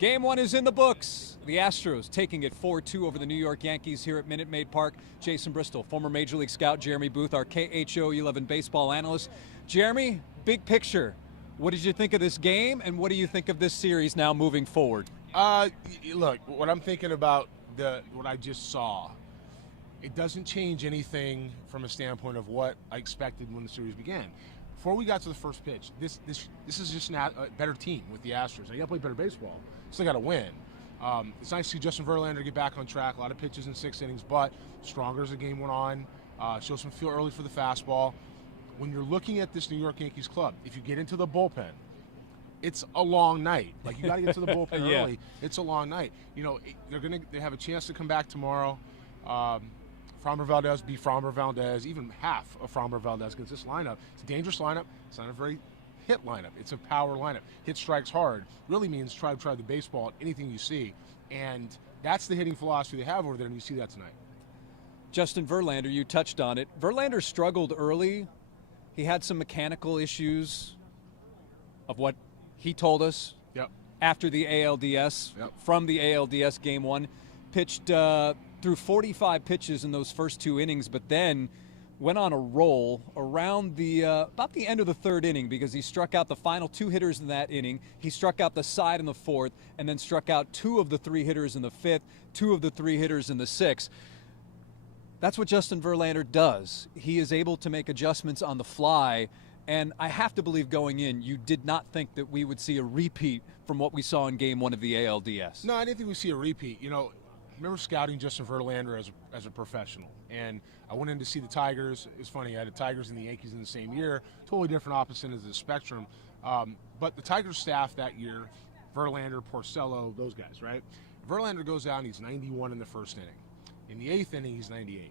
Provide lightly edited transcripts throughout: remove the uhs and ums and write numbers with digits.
Game one is in the books. The Astros taking it 4-2 over the New York Yankees here at Minute Maid Park. Jason Bristol, former Major League scout Jeremy Booth, our KHO 11 baseball analyst. Jeremy, big picture. What did you think of this game, and what do you think of this series now moving forward? Look, what I'm thinking about, what I just saw, it doesn't change anything from a standpoint of what I expected when the series began. Before we got to the first pitch, this is just not a better team with the Astros. They got to play better baseball. Still got to win. It's nice to see Justin Verlander get back on track. A lot of pitches in 6 innings, but stronger as the game went on. Showed some feel early for the fastball. When you're looking at this New York Yankees club, if you get into the bullpen, it's a long night. Like, you got to get to the bullpen Yeah. early. It's a long night. You know, they have a chance to come back tomorrow. Framber Valdez be Framber Valdez, even half of Framber Valdez against this lineup. It's a dangerous lineup. It's not a very hit lineup. It's a power lineup. Hit strikes hard really means try the baseball at anything you see. And that's the hitting philosophy they have over there, and you see that tonight. Justin Verlander, you touched on it. Verlander struggled early. He had some mechanical issues of what he told us after the ALDS, from the ALDS game one. Pitched through 45 pitches in those first 2 innings, but then went on a roll around about the end of the 3rd inning, because he struck out the final 2 hitters in that inning. He struck out the side in the 4th, and then struck out 2 of the 3 hitters in the 5th, 2 of the 3 hitters in the 6th. That's what Justin Verlander does. He is able to make adjustments on the fly, and I have to believe going in, you did not think that we would see a repeat from what we saw in game 1 of the ALDS. No, I didn't think we'd see a repeat. You know, I remember scouting Justin Verlander as a professional, and I went in to see the Tigers. It's funny, I had the Tigers and the Yankees in the same year, totally different opposite ends of the spectrum. But the Tigers staff that year, Verlander, Porcello, those guys, right? Verlander goes out and he's 91 in the 1st inning. In the 8th inning, he's 98.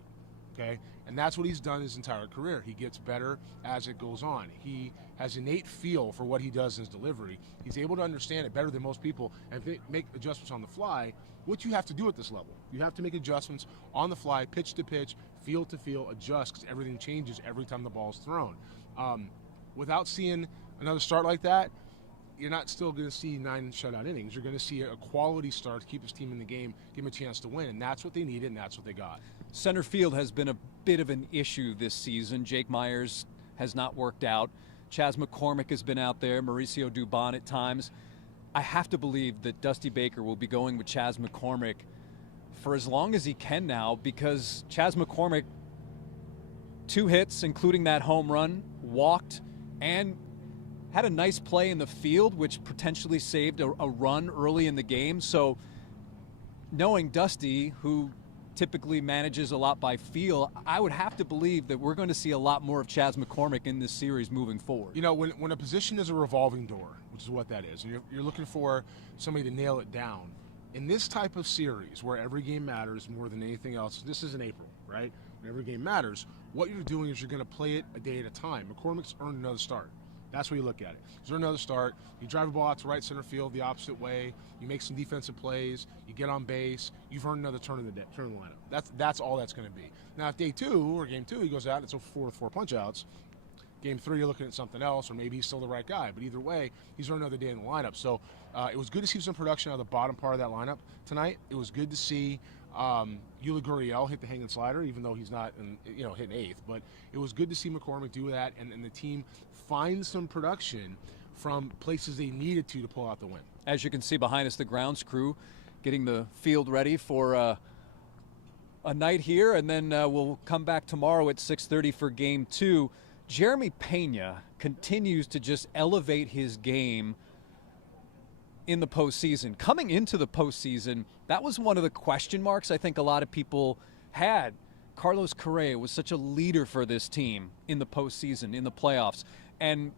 Okay, and that's what he's done his entire career. He gets better as it goes on. He has innate feel for what he does in his delivery. He's able to understand it better than most people and make adjustments on the fly. What you have to do at this level, you have to make adjustments on the fly, pitch to pitch, field to field, adjust, because everything changes every time the ball is thrown. Without seeing another start like that, you're not still going to see 9 shutout innings. You're going to see a quality start to keep his team in the game, give him a chance to win, and that's what they needed, and that's what they got. Center field has been a bit of an issue this season. Jake Myers has not worked out. Chas McCormick has been out there, Mauricio Dubon at times. I have to believe that Dusty Baker will be going with Chas McCormick for as long as he can now, because Chas McCormick, 2 hits, including that home run, walked, and had a nice play in the field, which potentially saved a run early in the game. So knowing Dusty, who typically manages a lot by feel, I would have to believe that we're going to see a lot more of Chas McCormick in this series moving forward. You know, when a position is a revolving door, which is what that is, and you're looking for somebody to nail it down, in this type of series where every game matters more than anything else, this is in April, right? When every game matters, what you're doing is you're going to play it a day at a time. McCormick's earned another start. That's where you look at it. Is there another start? You drive a ball out to right center field the opposite way. You make some defensive plays. You get on base. You've earned another turn in the lineup. That's all that's going to be. Now, if day 2 or game 2 he goes out, it's a 4 with 4 punch outs. Game 3 you're looking at something else, or maybe he's still the right guy. But either way, he's earned another day in the lineup. So it was good to see some production out of the bottom part of that lineup tonight. It was good to see Yuli Gurriel hit the hanging slider, even though he's not hitting 8th. But it was good to see McCormick do that, and the team find some production from places they needed to pull out the win. As you can see behind us, the grounds crew getting the field ready for a night here, and then we'll come back tomorrow at 6:30 for game 2. Jeremy Pena continues to just elevate his game in the postseason. Coming into the postseason, that was one of the question marks I think a lot of people had. Carlos Correa was such a leader for this team in the postseason, in the playoffs. And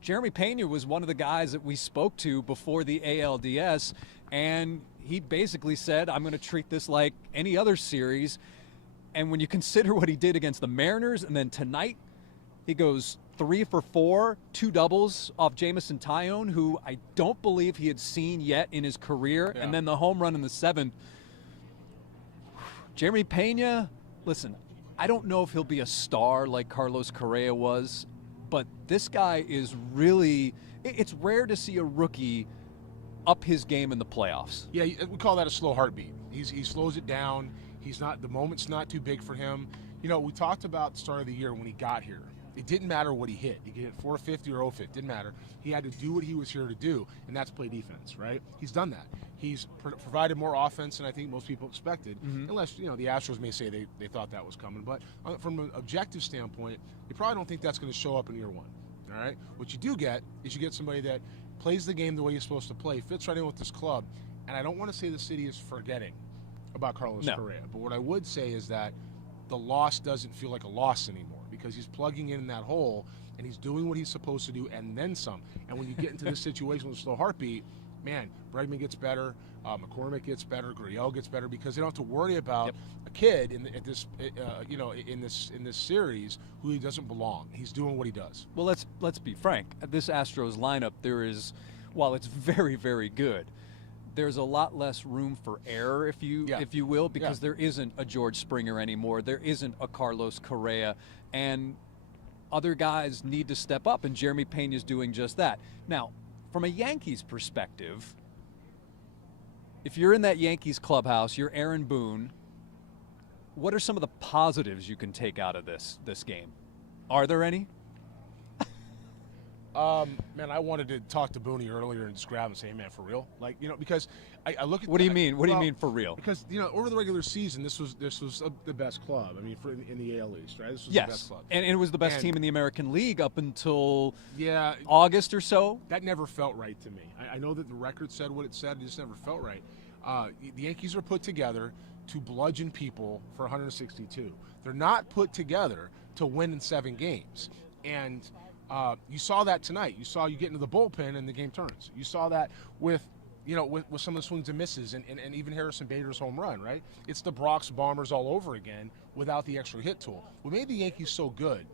Jeremy Pena was one of the guys that we spoke to before the ALDS, and he basically said, I'm going to treat this like any other series. And when you consider what he did against the Mariners, and then tonight he goes 3 for 4, 2 doubles off Jameson Taillon, who I don't believe he had seen yet in his career, and then the home run in the 7th. Jeremy Pena, listen, I don't know if he'll be a star like Carlos Correa was, but this guy is really, it's rare to see a rookie up his game in the playoffs. Yeah, we call that a slow heartbeat. He slows it down. The moment's not too big for him. You know, we talked about the start of the year when he got here. It didn't matter what he hit. He could hit 450 or 050. Didn't matter. He had to do what he was here to do, and that's play defense, right? He's done that. He's provided more offense than I think most people expected, unless, you know, the Astros may say they thought that was coming. But from an objective standpoint, you probably don't think that's going to show up in year one, all right? What you do get is you get somebody that plays the game the way you're supposed to play, fits right in with this club, and I don't want to say the city is forgetting about Carlos Correa, but what I would say is that the loss doesn't feel like a loss anymore because he's plugging in that hole and he's doing what he's supposed to do and then some. And when you get into this situation with a slow heartbeat, man, Bregman gets better, McCormick gets better, Gurriel gets better because they don't have to worry about a kid in this series who he doesn't belong. He's doing what he does. Well, let's be frank. This Astros lineup, while it's very, very good, there's a lot less room for error, if you will, because there isn't a George Springer anymore. There isn't a Carlos Correa, and other guys need to step up, and Jeremy Pena's doing just that. Now, from a Yankees perspective, if you're in that Yankees clubhouse, you're Aaron Boone, what are some of the positives you can take out of this game? Are there any? Man, I wanted to talk to Booney earlier and just grab him and say, hey, man, for real? Like, you know, because I look at... What do you mean? What do you mean for real? Because, you know, over the regular season, this was the best club. I mean, in the AL East, right? This was the best club. And it was the best team in the American League up until August or so. That never felt right to me. I know that the record said what it said. It just never felt right. The Yankees are put together to bludgeon people for 162. They're not put together to win in 7 games. And... you saw that tonight. You get into the bullpen and the game turns. You saw that with some of the swings and misses and even Harrison Bader's home run, right? It's the Bronx Bombers all over again without the extra hit tool. What made the Yankees so good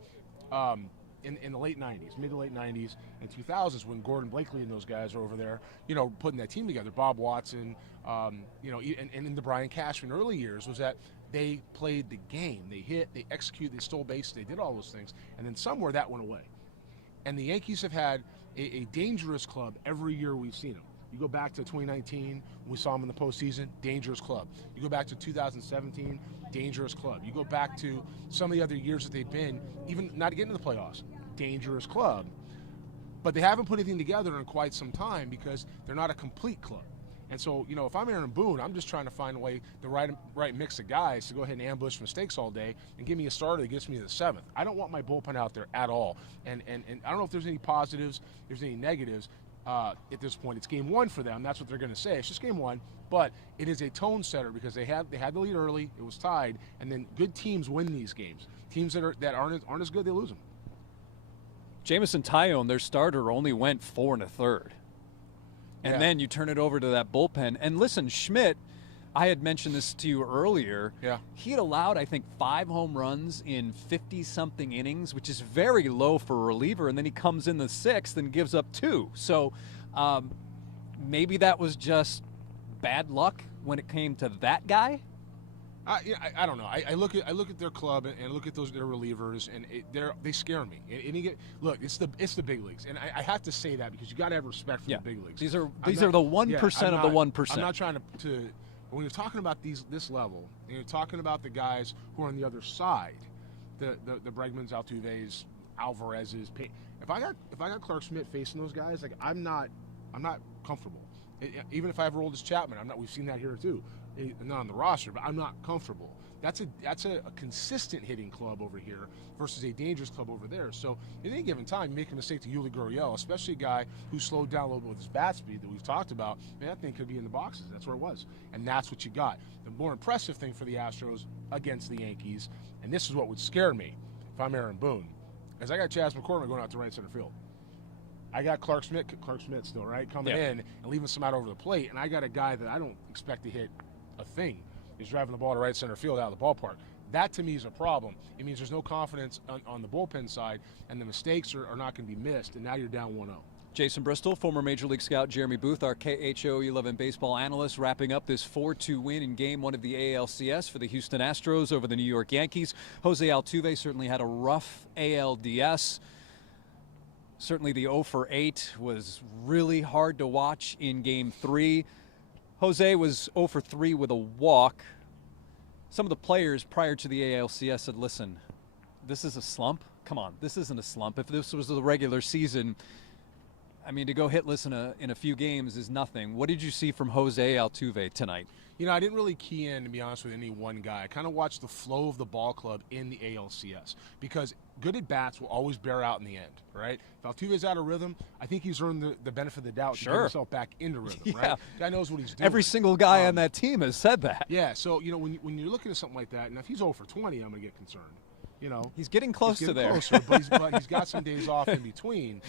in the late 90s, mid to late 90s and 2000s when Gordon Blakely and those guys are over there, you know, putting that team together, Bob Watson, and in the Brian Cashman early years was that they played the game. They hit, they executed, they stole base, they did all those things. And then somewhere that went away. And the Yankees have had a dangerous club every year we've seen them. You go back to 2019, we saw them in the postseason, dangerous club. You go back to 2017, dangerous club. You go back to some of the other years that they've been, even not getting to the playoffs, dangerous club. But they haven't put anything together in quite some time because they're not a complete club. And so, you know, if I'm Aaron Boone, I'm just trying to find a way, the right mix of guys to go ahead and ambush mistakes all day and give me a starter that gets me to the 7th. I don't want my bullpen out there at all. And I don't know if there's any positives, there's any negatives at this point. It's game 1 for them. That's what they're going to say. It's just game 1. But it is a tone setter because they had the lead early. It was tied. And then good teams win these games. Teams that aren't as good, they lose them. Jameson Taillon, their starter, only went 4 1/3. And then you turn it over to that bullpen. And listen, Schmidt, I had mentioned this to you earlier. Yeah. He had allowed, I think, 5 home runs in 50-something innings, which is very low for a reliever. And then he comes in the 6th and gives up 2. So maybe that was just bad luck when it came to that guy. I don't know. I look at their club and look at their relievers, and they scare me. Look, it's the big leagues, and I have to say that because you got to have respect for the big leagues. These are the 1% of the 1%. I'm not trying to. When you're talking about this level, and you're talking about the guys who are on the other side, the Bregmans, Altuves, Alvarez's. If I got Clark Schmidt facing those guys, like I'm not comfortable. Even if I have Aroldis Chapman, I'm not. We've seen that here too. Not on the roster, but I'm not comfortable. That's a consistent hitting club over here versus a dangerous club over there. So at any given time, you make a mistake to Yuli Gurriel, especially a guy who slowed down a little bit with his bat speed that we've talked about, man, that thing could be in the boxes. That's where it was. And that's what you got. The more impressive thing for the Astros against the Yankees, and this is what would scare me if I'm Aaron Boone, is I got Chas McCormick going out to right center field. I got Clark Schmidt still, right, coming in and leaving some out over the plate, and I got a guy that I don't expect to hit a thing. He's driving the ball to right center field out of the ballpark. That, to me, is a problem. It means there's no confidence on the bullpen side, and the mistakes are not going to be missed, and now you're down 1-0. Jason Bristol, former Major League scout Jeremy Booth, our KHO 11 baseball analyst, wrapping up this 4-2 win in Game 1 of the ALCS for the Houston Astros over the New York Yankees. Jose Altuve certainly had a rough ALDS. Certainly the 0 for 8 was really hard to watch in Game 3. Jose was 0 for 3 with a walk. Some of the players prior to the ALCS said, listen, this is a slump. Come on, this isn't a slump. If this was the regular season, I mean, to go hitless in a few games is nothing. What did you see from Jose Altuve tonight? You know, I didn't really key in, to be honest, with any one guy. I kind of watched the flow of the ball club in the ALCS because good at-bats will always bear out in the end, right? If Altuve's out of rhythm, I think he's earned the benefit of the doubt to get himself back into rhythm, right? Guy knows what he's doing. Every single guy on that team has said that. Yeah, so, you know, when you're looking at something like that, and if he's 0 for 20, I'm going to get concerned. You know, he's getting close to there. Closer, but he's got some days off in between.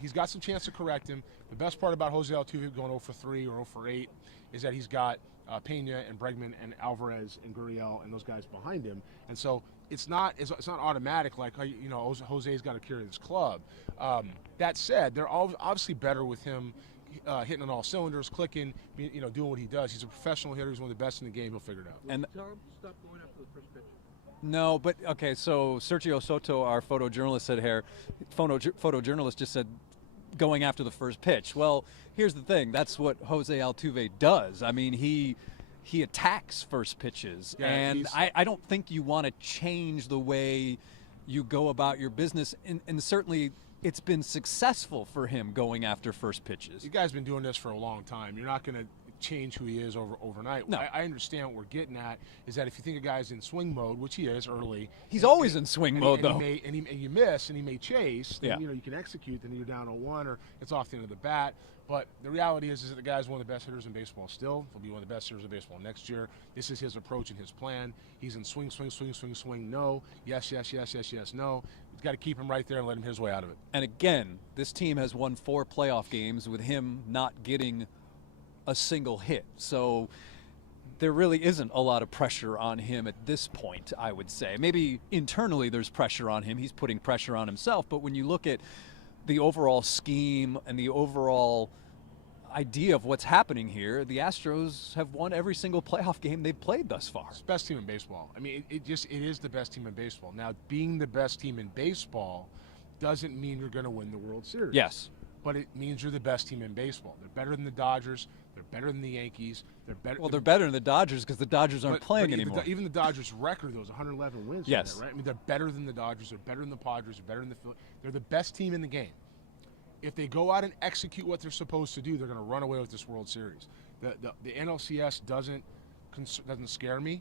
He's got some chance to correct him. The best part about Jose Altuve going 0 for 3 or 0 for 8 is that he's got Pena and Bregman and Alvarez and Gurriel and those guys behind him, and so it's not automatic like, you know, Jose's got to carry this club. That said, they're obviously better with him hitting on all cylinders, clicking, you know, doing what he does. He's a professional hitter. He's one of the best in the game. He'll figure it out. And tell him to stop going after the first pitch. No, but okay. So Sergio Soto, our photojournalist, said here, photojournalist just said, going after the first pitch. Well, here's the thing. That's what Jose Altuve does. I mean, he attacks first pitches, yeah, and I don't think you want to change the way you go about your business. And certainly, it's been successful for him going after first pitches. You guys been doing this for a long time. You're not going to change who he is overnight. No. I understand what we're getting at is that if you think a guy's in swing mode, which he is early, he's always in swing mode, though. And you miss, and he may chase. Then, yeah. You know, you can execute. Then you're down 0-1, or it's off the end of the bat. But the reality is that the guy's one of the best hitters in baseball still. He'll be one of the best hitters in baseball next year. This is his approach and his plan. He's in swing, no. Yes, no. You've got to keep him right there and let him hit his way out of it. And again, this team has won 4 playoff games with him not getting a single hit. So there really isn't a lot of pressure on him at this point, I would say. Maybe internally there's pressure on him. He's putting pressure on himself. But when you look at the overall scheme and the overall idea of what's happening here, the Astros have won every single playoff game they've played thus far. It's the best team in baseball. I mean, it is the best team in baseball. Now, being the best team in baseball doesn't mean you're going to win the World Series. Yes. But it means you're the best team in baseball. They're better than the Dodgers. They're better than the Yankees. They're better. Well, they're better than the Dodgers because the Dodgers aren't playing anymore. Even the Dodgers' record, those 111 wins. Yes. There, right? I mean, they're better than the Dodgers. They're better than the Padres. They're better than the Phillies. They're the best team in the game. If they go out and execute what they're supposed to do, they're going to run away with this World Series. The NLCS doesn't scare me,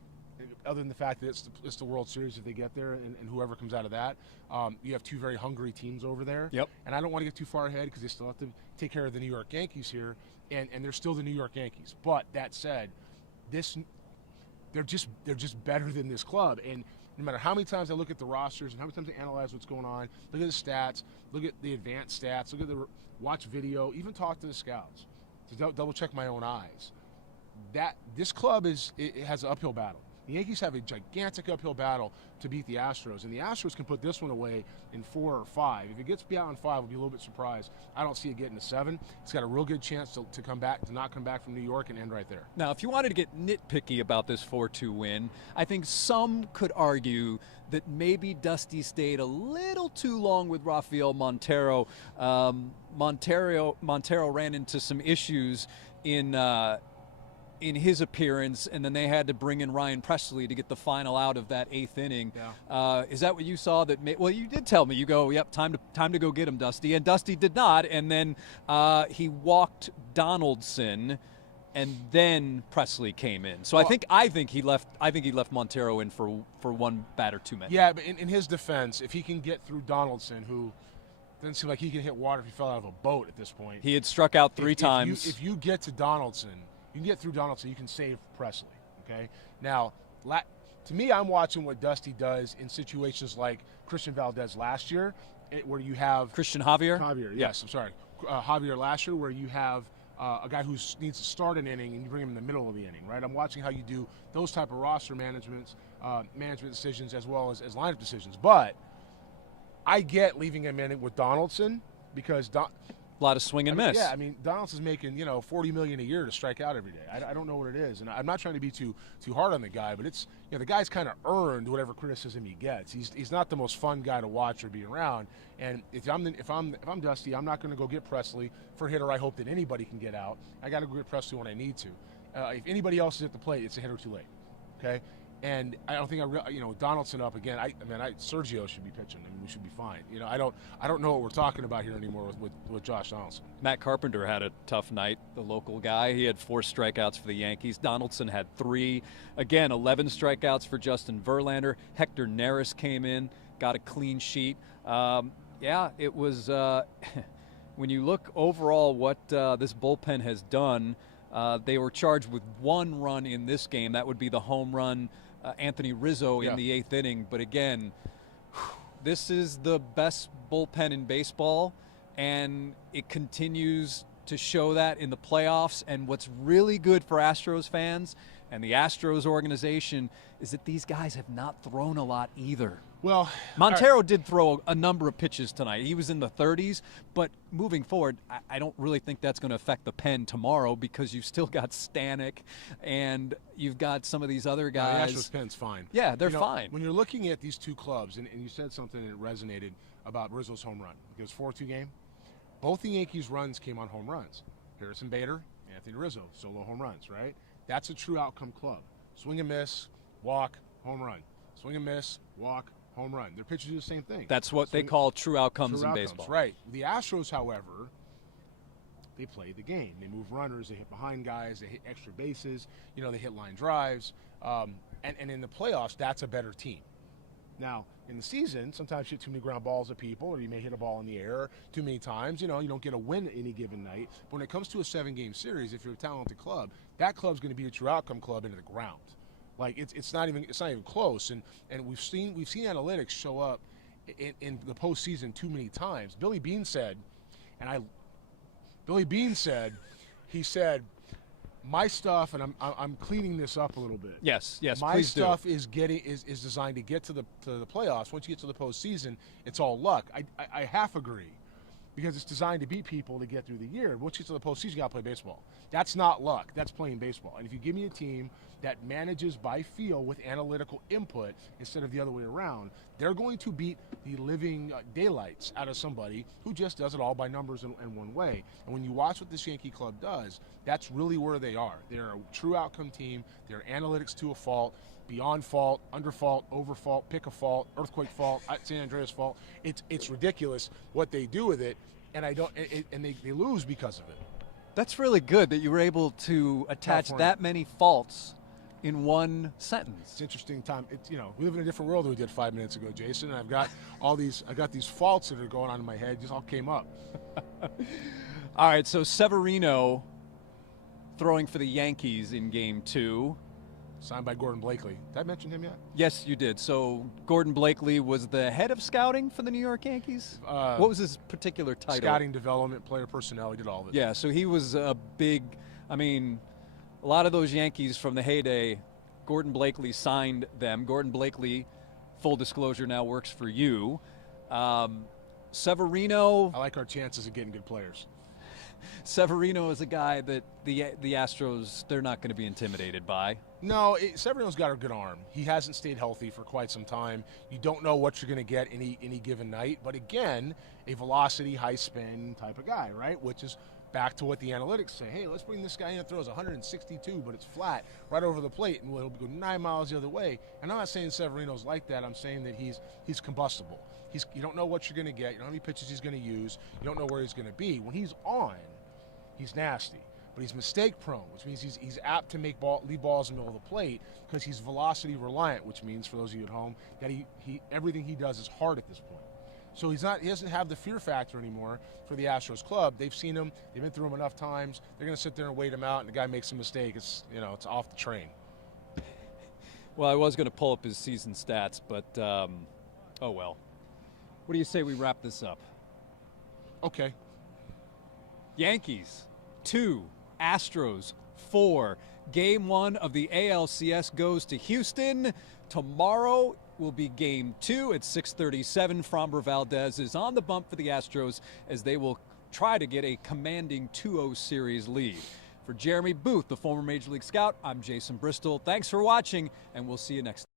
other than the fact that it's the World Series if they get there, and whoever comes out of that. You have 2 very hungry teams over there. Yep. And I don't want to get too far ahead because they still have to take care of the New York Yankees here, and they're still the New York Yankees. But that said, they're just better than this club. And no matter how many times I look at the rosters and how many times I analyze what's going on, look at the stats, look at the advanced stats, look at watch video, even talk to the scouts to double check my own eyes. This club it has an uphill battle. The Yankees have a gigantic uphill battle to beat the Astros, and the Astros can put this one away in 4 or 5. If it gets beyond 5, we'll be a little bit surprised. I don't see it getting to 7. It's got a real good chance to come back, to not come back from New York and end right there. Now, if you wanted to get nitpicky about this 4-2 win, I think some could argue that maybe Dusty stayed a little too long with Rafael Montero. Montero ran into some issues in his appearance, and then they had to bring in Ryan Presley to get the final out of that 8th inning. Yeah. Is that what you saw? Well, you did tell me. You go, yep, time to go get him, Dusty. And Dusty did not, and then he walked Donaldson, and then Presley came in. So well, I think he left Montero in for one batter too many. Yeah, but in his defense, if he can get through Donaldson, who doesn't seem like he can hit water if he fell out of a boat at this point. He had struck out 3 times. If you get to Donaldson, you can get through Donaldson, you can save Presley, okay? Now, to me, I'm watching what Dusty does in situations like Christian Valdez last year, where you have Christian Javier? Yes, I'm sorry. Javier last year, where you have a guy who needs to start an inning and you bring him in the middle of the inning, right? I'm watching how you do those type of roster management decisions as well as lineup decisions. But I get leaving him in with Donaldson because A lot of swing and miss. Yeah, I mean, Donaldson's making, $40 million a year to strike out every day. I don't know what it is, and I'm not trying to be too hard on the guy, but it's, the guy's kind of earned whatever criticism he gets. He's not the most fun guy to watch or be around. And if I'm Dusty, I'm not going to go get Presley for a hitter I hope that anybody can get out. I got to go get Presley when I need to. If anybody else is at the plate, it's a hitter too late. Okay. And I don't think Donaldson up again. Sergio should be pitching. I mean, we should be fine. I don't know what we're talking about here anymore with Josh Donaldson. Matt Carpenter had a tough night, the local guy. He had 4 strikeouts for the Yankees. Donaldson had 3. Again, 11 strikeouts for Justin Verlander. Hector Neris came in, got a clean sheet. It was when you look overall what this bullpen has done. They were charged with 1 run in this game. That would be the home run, Anthony Rizzo in the 8th inning. But again, this is the best bullpen in baseball, and it continues to show that in the playoffs. And what's really good for Astros fans and the Astros organization is that these guys have not thrown a lot either. Well, Montero did throw a number of pitches tonight. He was in the 30s, but moving forward, I don't really think that's going to affect the pen tomorrow because you've still got Stanek and you've got some of these other guys. The Astros pen's fine. Yeah, they're fine. When you're looking at these two clubs, and you said something that resonated about Rizzo's home run. It was 4-2 game. Both the Yankees' runs came on home runs. Harrison Bader, Anthony Rizzo, solo home runs, right? That's a true outcome club. Swing and miss, walk, home run. Swing and miss, walk, home run. Their pitchers do the same thing. That's what they call true outcomes in baseball. Right. The Astros, however, they play the game. They move runners. They hit behind guys. They hit extra bases. They hit line drives. And in the playoffs, that's a better team. Now, in the season, sometimes you hit too many ground balls at people, or you may hit a ball in the air too many times. You don't get a win any given night. But when it comes to a 7-game series, if you're a talented club, that club's going to be a true outcome club into the ground. Like it's not even close. And we've seen analytics show up in the postseason too many times. Billy Beane said, he said, my stuff, and I'm cleaning this up a little bit. Yes, my please stuff do. is designed to get to the playoffs. Once you get to the postseason, it's all luck. I half agree, because it's designed to beat people to get through the year. Once you get to the postseason, you got to play baseball. That's not luck. That's playing baseball. And if you give me a team that manages by feel with analytical input instead of the other way around, they're going to beat the living daylights out of somebody who just does it all by numbers and one way. And when you watch what this Yankee club does, that's really where they are. They're a true outcome team. They're analytics to a fault, beyond fault, under fault, over fault, pick a fault, earthquake fault, San Andreas fault. It's ridiculous what they do with it, and they lose because of it. That's really good that you were able to attach that many faults in one sentence. It's an interesting time. We live in a different world than we did 5 minutes ago, Jason. And I got these faults that are going on in my head. Just all came up. All right, so Severino throwing for the Yankees in Game 2. Signed by Gordon Blakely. Did I mention him yet? Yes, you did. So Gordon Blakely was the head of scouting for the New York Yankees? What was his particular title? Scouting, development, player personnel. He did all of it. Yeah, so he was a big – a lot of those Yankees from the heyday, Gordon Blakely signed them. Gordon Blakely, full disclosure, now works for you. Severino. I like our chances of getting good players. Severino is a guy that the Astros, they're not going to be intimidated by. No, Severino's got a good arm. He hasn't stayed healthy for quite some time. You don't know what you're going to get any given night. But again, a velocity, high spin type of guy, right? Which is back to what the analytics say. Hey, let's bring this guy in that throws 162, but it's flat right over the plate, and he'll go 9 miles the other way. And I'm not saying Severino's like that. I'm saying that he's combustible. You don't know what you're going to get. You don't know how many pitches he's going to use. You don't know where he's going to be. When he's on, he's nasty. But he's mistake prone, which means he's apt to lead balls in the middle of the plate because he's velocity reliant, which means, for those of you at home, that everything he does is hard at this point. So he doesn't have the fear factor anymore for the Astros club. They've seen him. They've been through him enough times. They're going to sit there and wait him out, and the guy makes a mistake. It's off the train. Well, I was going to pull up his season stats, but oh well. What do you say we wrap this up? Okay. Yankees 2, Astros 4. Game 1 of the ALCS goes to Houston. Tomorrow will be Game 2 at 6:37. Framber Valdez is on the bump for the Astros as they will try to get a commanding 2-0 series lead. For Jeremy Booth, the former Major League scout, I'm Jason Bristol. Thanks for watching, and we'll see you next time.